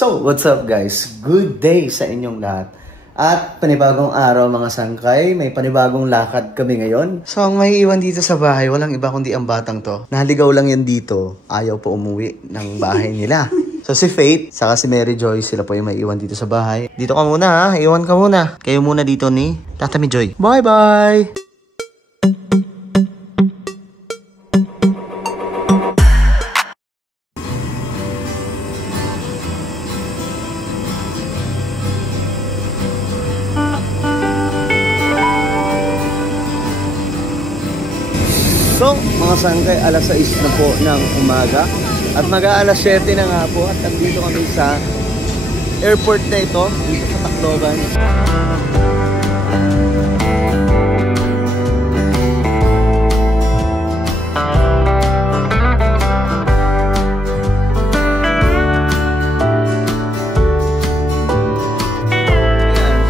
So, what's up guys? Good day sa inyong lahat. At panibagong araw mga sangkay, may panibagong lakad kami ngayon. So, ang may iwan dito sa bahay, walang iba kundi ang batang to. Nahaligaw lang yan dito, ayaw po umuwi ng bahay nila. So, si Faith, saka si Mary Joy, sila po yung may iwan dito sa bahay. Dito ka muna ha, iwan ka muna. Kayo muna dito ni Tata Mi Joy. Bye-bye! So, mga sangkay, alas 6 na po ng umaga at mag-aalas 7 na nga po at andito kami sa airport na ito, dito sa Tacloban.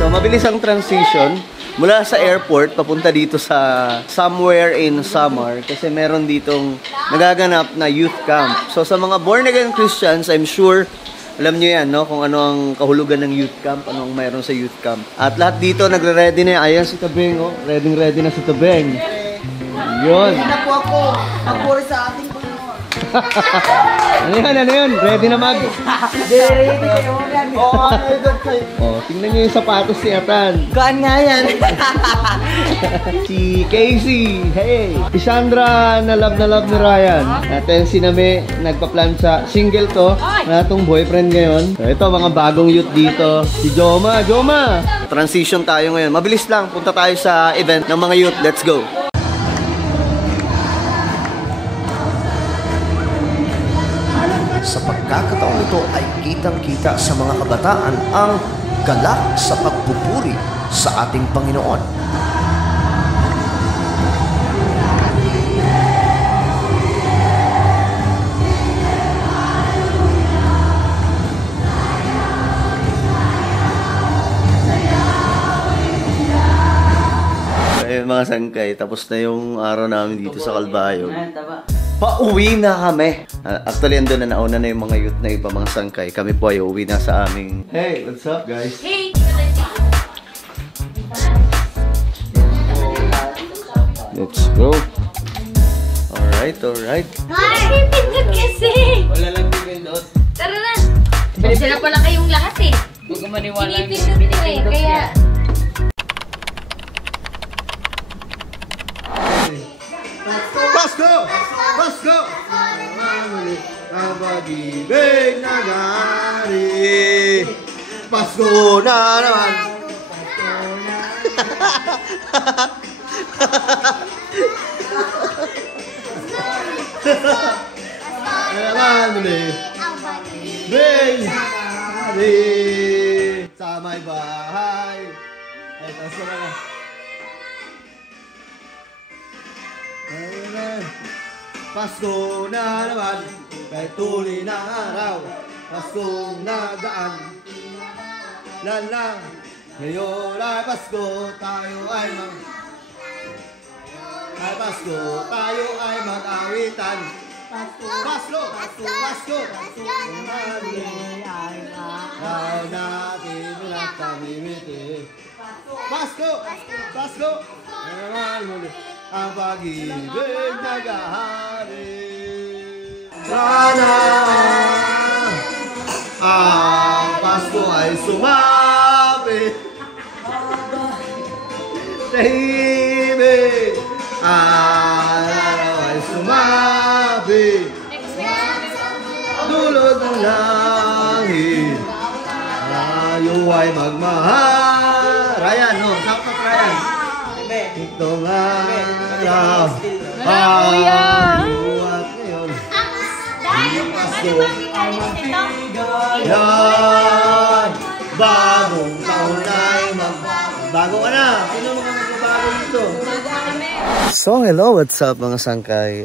So, mabilis ang transition mula sa airport papunta dito sa somewhere in Samar kasi meron ditong nagaganap na youth camp. So sa mga born again Christians, I'm sure alam nyo yan, no? Kung ano ang kahulugan ng youth camp, ano ang mayroon sa youth camp. At lahat dito nagre-ready na. Ayan si Tabeng, oh. Ready na si Tabeng. Yun. Ready na po ako. Pagpuri sa ating Panginoon. Ano yun? Ready na mag... Ready kayo yan. Oh, tingnan nyo yung sapatos ni Atan. Gaan nga yan. Si Casey, hey! Si Sandra, na love ni Ryan. At si Name, nagpa-plan sa single to, na itong boyfriend ngayon. So, ito, mga bagong youth dito. Si Joma! Transition tayo ngayon. Mabilis lang, punta tayo sa event ng mga youth. Let's go! Sa pagkakataon ito ay kitang-kita sa mga kabataan ang galak sa pagpupuri sa ating Panginoon. Ayun mga sangkay, tapos na yung araw namin dito sa Calbayog. Pauwi na kami. Actually, andun na nauna na yung mga youth na iba, mga sangkay. Kami po ay uwi na sa aming... Hey, what's up guys? Hey! Let's go. Alright. Ay! Pindot kasi! Wala lang pindot. Tara na! Pwede na pala kayong lahat eh. Huwag ka maniwala. Pinipindot ko eh, kaya... Pasko! Ang pag-ibig na gari. Pasko na naman. Naman ulit. Bing! Sa may bahay. Ito sila na. Pasko na naman, kahit tuloy na araw, Paskong nagaan. Lala, ngayon ay Pasko, tayo ay mag-awitan. Pasko! Ayaw natin ulat pamimiti. Pasko! Naman muli ang pag-ibig nag-ahari. Sana ang Pasko ay sumapit. Tahimik ang araw ay sumapit. Dulot ng langit tayo ay magmahal. Ryan, no? Sakto, Ryan. Itong araw ang buhat ngayon. Pasko ang magtigayan. Bagong taon ay magbago ka na. Sino mga magbago dito? So, hello, what's up mga sangkay?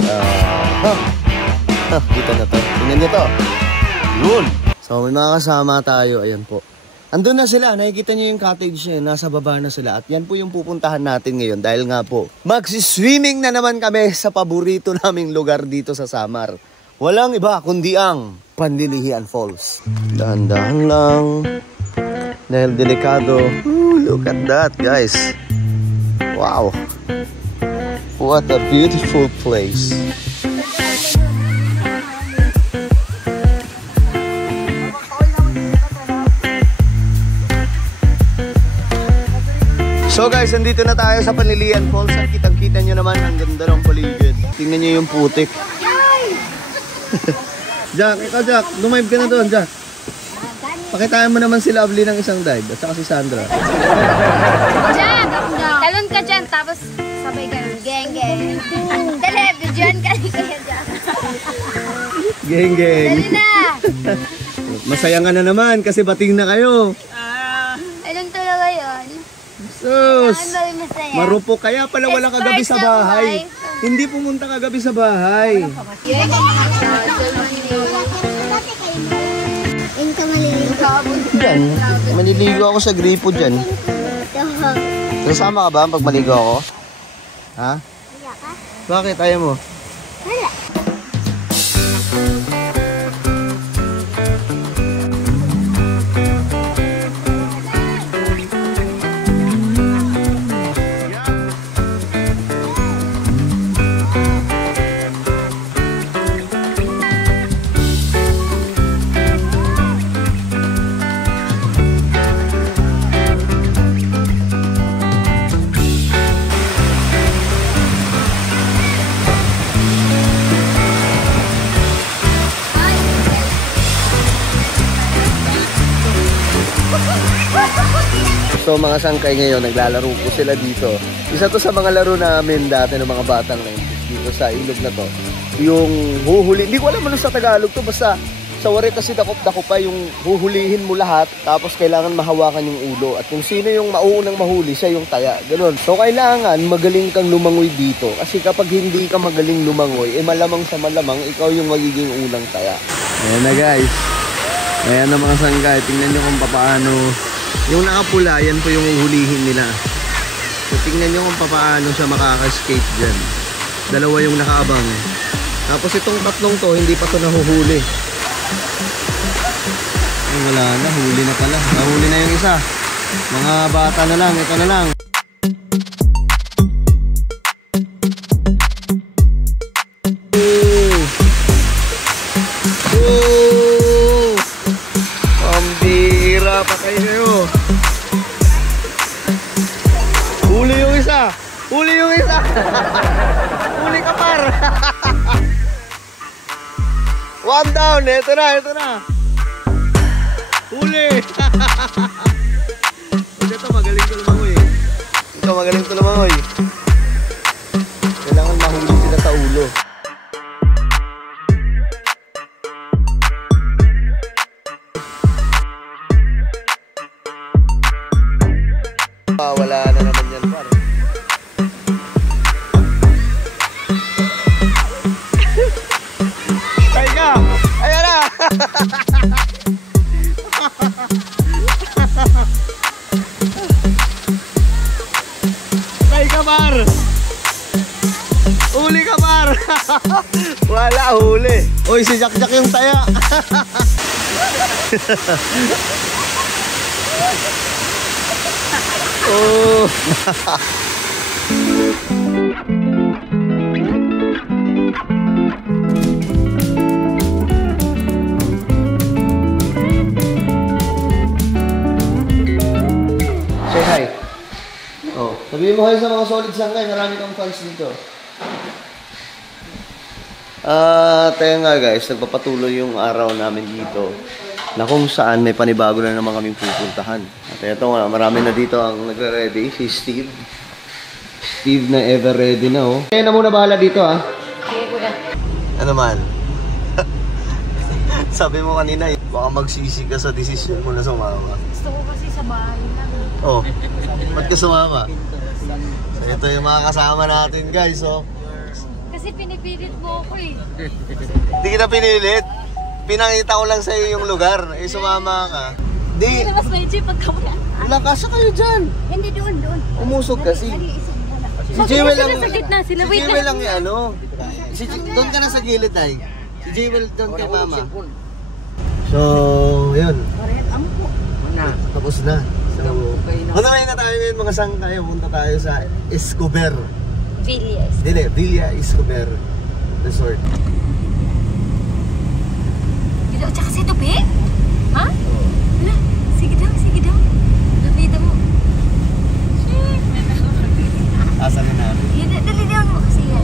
Dito na to. Tingnan nyo to. Yun. So, may mga kasama tayo. Ayan po. Andun na sila, nakikita niyo yung cottage niya, nasa baba na sila. At yan po yung pupuntahan natin ngayon dahil nga po, magsiswimming na naman kami sa paborito naming lugar dito sa Samar. walang iba kundi ang Pandilihian Falls. Dahan-dahan lang. Dahil delikado. Ooh, look at that, guys. Wow. What a beautiful place. So guys, nandito na tayo sa Pandilihian Falls. At kitang-kita nyo naman ang ganda ng paligid. Tingnan nyo yung putik. Jack, ikaw Jack, lumive ka na doon, Jack. Pakitaan mo naman si Lovely ng isang dive at saka si Sandra. Diyan! Talon ka dyan, tapos sabay ka nun. Geng, geng. Dali, dyan ka kaya dyan. Geng, geng. Dali na! Masaya nga na naman kasi bating na kayo. Anong talaga yun? Sus! Ano masaya? Marupok kaya pala wala kagabi sa bahay. Hindi pumunta kagabi sa bahay. Geng, Yung ka maliligo. Diyan, maniligo ako sa gripo dyan. Kasama ka ba pag maligo ako? Ha? Wala ka? Bakit? Ayaw mo? Wala. So mga sangkay ngayon, naglalaro po sila dito. Isa to sa mga laro namin dati ng mga batang 90s dito sa ilog na to. Yung huhuli, hindi ko alam ano sa Tagalog to, basta sa wari kasi dakop-dakop pa yung huhulihin mo lahat, tapos kailangan mahawakan yung ulo. At kung sino yung mauunang mahuli, siya yung taya. Ganun. So kailangan magaling kang lumangoy dito. Kasi kapag hindi ka magaling lumangoy, malamang sa malamang, ikaw yung magiging unang taya. Ayan na guys. Ayan na mga sangkay. Tingnan nyo kung paano. Yung nakapula, yan po yung huhulihin nila. So tingnan nyo kung paano siya makaka-escape dyan. Dalawa yung nakaabang. Tapos itong tatlong to, hindi pa to nahuhuli. Ay, wala na, huli na pala. Nahuli na yung isa. Mga bata na lang, ito na lang. Pambira pa kayo. Huli yung isa. Huli yung isa. Huli ka par. One down. Ito na, ito na. Huli. Ito magaling to lumangoy. Ito magaling to lumangoy. Kailangan mahuli sila sa ulo. Wala na naman yan par. Ay ka! Ayan na! Ay ka par! Huli ka par! Wala huli. Uy, si Jack Jack yung taya. Oh. Say hi. Oh, sabihin mo hi sa mga solid sangkay, marami kang fans dito. Tayo nga guys, nagpapatuloy yung araw namin dito na kung saan may panibago na naman kaming pupuntahan. At ito nga, marami na dito ang nagre-ready, si Steve. Steve na ever ready na oh. Kaya na muna bahala dito ah. Sige kuya. Ano man? Sabi mo kanina, baka magsisi ka sa desisyon mo na sumama. Gusto ko kasi sa bahay lang. Oh, ba't ka sumama? So ito yung mga kasama natin guys oh. Kasi pinipilit mo ako eh. Hindi kita pinilit. Pinakita ko lang sa iyo yung lugar. Eh, sumama ka. Di. Mas may chip pagka wala. Wala kasi kayo dyan. Hindi doon. Umusog kasi. Si Mag-isip Jewel lang. sila sa gitna sila. Si Wait Jewel lang. lang yung ano. Doon ka na sa gilid ay. Si Jewel doon kay mama. So, yun. Tapos na. So, punta na tayo ngayon mga sangkay. Punta tayo sa Escobar. Villas. Dili, Villa Escobar Resort. Gila, tsaka si Tupi? Ha? Wala, sige daw. Lapita mo. Asan na natin? Yan, dali daw mo kasi yan.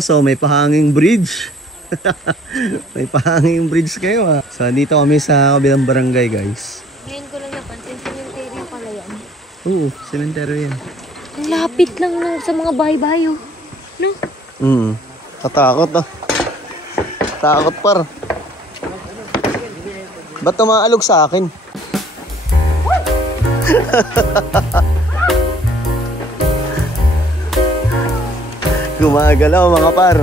So may pahanging bridge. May pahanging bridge kayo ha. So dito kami sa kabilang barangay guys. Ngayon ko lang napansin, cemetery pala yan. Oo, cemetery yan. Ang lapit lang sa mga bahay-bahay, oh. No? Katakot ah. Takot par. Ba't tumaalog sa akin? Gumagalaw mga par.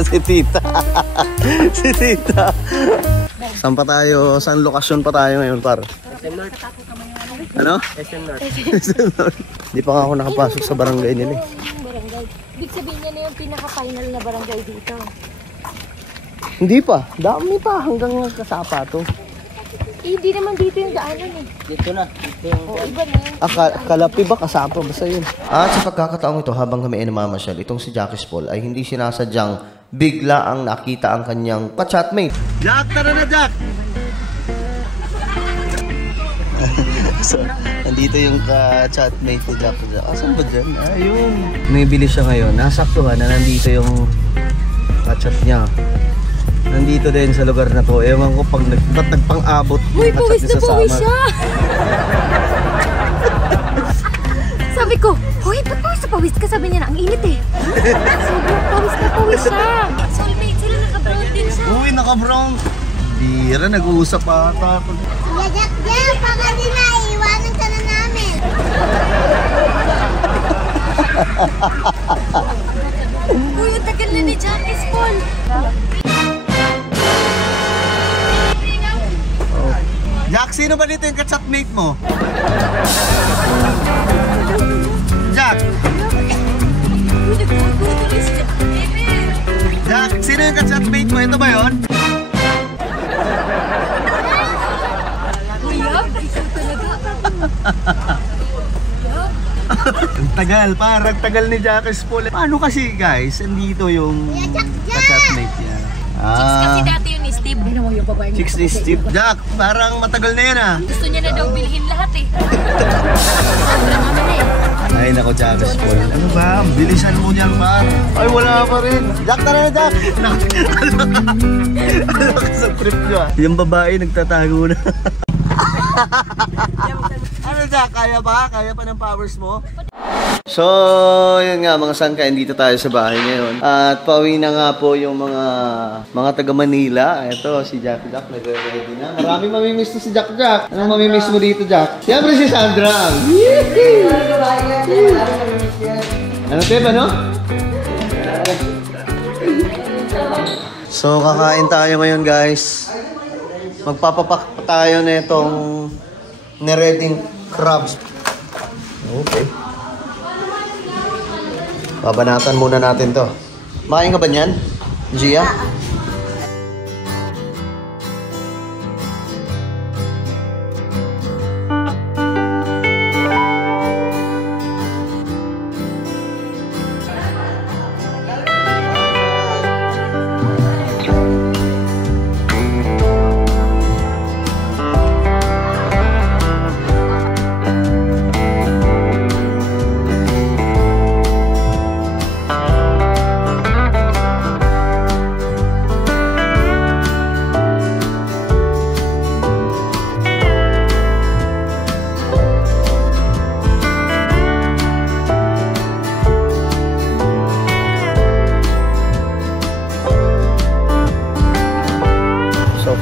Si tita. Si tita. Saan pa tayo? Saan lokasyon pa tayo ngayon par? Ano? SM North. Hindi pa nga ako nakapasok sa barangay nila eh. Barangay. Ibig sabihin niya na yung pinaka-final na barangay dito. Hindi pa. Dami pa hanggang kasapa to. Hindi naman dito yung daanan eh. Dito na. Dito yung... O, iba na yun. Kalapi ba? Kasapa? Basta yun. At sa pagkakataong ito, habang kami ay namamasyal, itong si Jackie Paul ay hindi sinasadyang bigla ang nakita ang kanyang ka-chatmate. Jack! Tara na, Jack! So, nandito yung ka-chatmate ni Jack. Asan ba dyan? Ayun. May bili siya ngayon. Nasaktuhan na nandito yung ka-chat niya. Nandito din sa lugar na to. Ewan ko ba't nagpang-abot. Uy, pawis na pawis siya! Sabi ko, hoy, ba't pawis na pawis ka? Sabi niya na, ang init eh. Sobrang pawis na pawis siya. Soulmate sila, naka-brown din siya. Uy, naka-brown. Bira, nag-uusap pa ata. Jack, baka di na, iwanan ka na namin. Uy, ang tagal na ni Jackie Paul. Jack, sino ba dito yung ka-chatmate mo? Jack! Jack, sino yung ka-chatmate mo? Ito ba yun? Ang tagal, parang tagal ni Jackie Paul. Paano kasi guys, nandito yung ka-chatmate niya? Kasi dati yun ni Steve. Chicks ni Steve. Jack, parang matagal na yan ah. Gusto niya na daw bilhin lahat eh. Sobrang ano na eh. Ay nako, Jackie Paul. Ano ba? Bilisan mo niyan pa. Ay wala pa rin. Jack, tara na Jack. Ano ka sa trip niyo ah. Yung babae nagtatago na. Ano Jack, kaya ba? Kaya pa ng powers mo? So, yun nga mga sangkay, dito tayo sa bahay ngayon. At pauwi na nga po yung mga taga Manila. Ito, si Jack nagre-ready na. Marami mamimiss to si Jack. Anong mamimiss mo dito, Jack? Siyempre si Sandra. Ano Teb, ano? So, kakain tayo ngayon, guys. Magpapapak tayo na itong nireding crabs. Okay. Babanatan muna natin to. Makain ka ba niyan? Gia?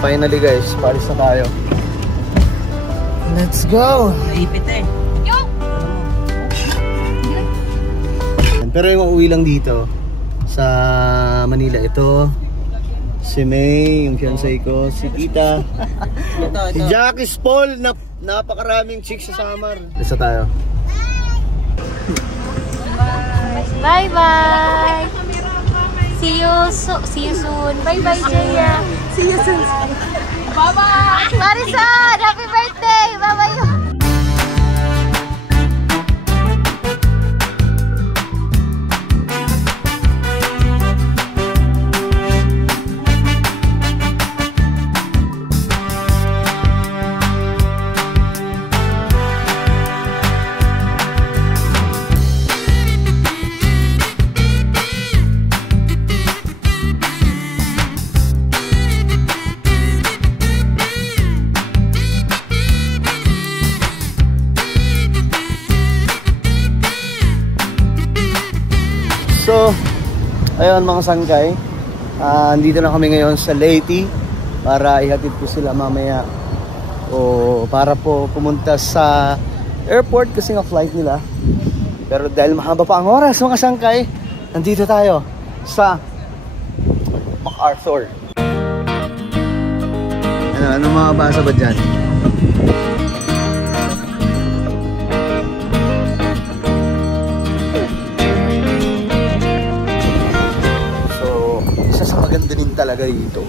Finally guys, palis na tayo. Let's go! Ipit eh. Pero yung uuwi lang dito sa Manila, ito si May, yung fiancé ko, si Tita, si Jackie Paul, napakaraming chicks sa Samar. Isa tayo. Bye-bye! See you soon. Bye-bye, Jaya. See you soon. Bye-bye! Marison! Happy birthday! Bye-bye! So, ayun mga sangkay, andito na kami ngayon sa Leyte para ihatid po sila mamaya o para po pumunta sa airport kasi nga flight nila. Pero dahil mahaba pa ang oras mga sangkay, nandito tayo sa MacArthur. Ano makabasa ba dyan? Maganda din talaga dito.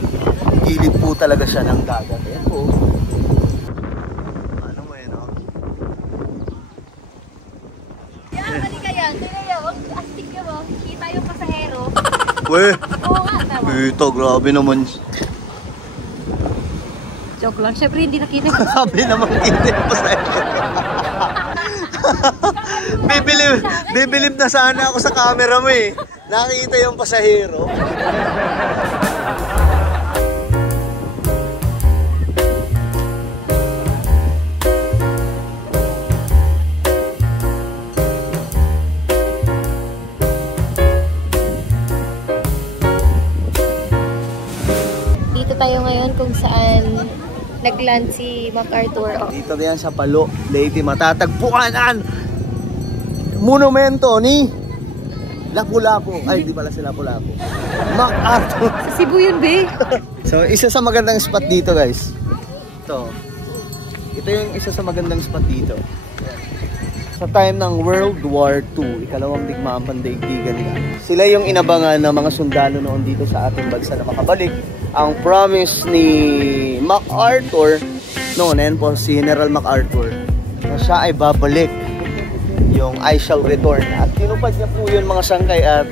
Gilid po talaga siya ng dagat. Ayan po. Ano mo yan, oh? Yan, mali ka yan. Huwag astig ka mo. Kita yung pasahero. Weh! Oo nga, tama. Ito, grabe naman. Joke lang. Siyempre, hindi nakita. Grabe naman kita yung pasahero. Bibilib na sana ako sa camera mo eh. Nakita yung pasahero. Dito tayo ngayon kung saan nag-land si MacArthur. Dito yan sa Palo, Leyte, matatagpuan ang monumento ni Lapu-Lapu. Ay, di pala si Lapu-Lapu. MacArthur. Sa Cebu yun, be. So, isa sa magandang spot dito, guys. Ito yung isa sa magandang spot dito. Sa time ng World War II, ikalawang digmaang pandaigdigan na, sila yung inabangan ng mga sundalo noon dito sa ating bansa na makabalik. Ang promise ni MacArthur noon, and po si General MacArthur, na siya ay babalik, yung I shall return. At tinupad niya po yun mga sangkay, at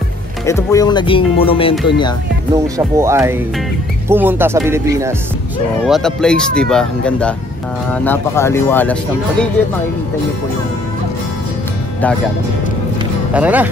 ito po yung naging monumento niya nung siya po ay pumunta sa Pilipinas. So what a place, diba? Ang ganda. Napakaaliwalas ng paligid. Makikita niyo po yung dagat. Tara na!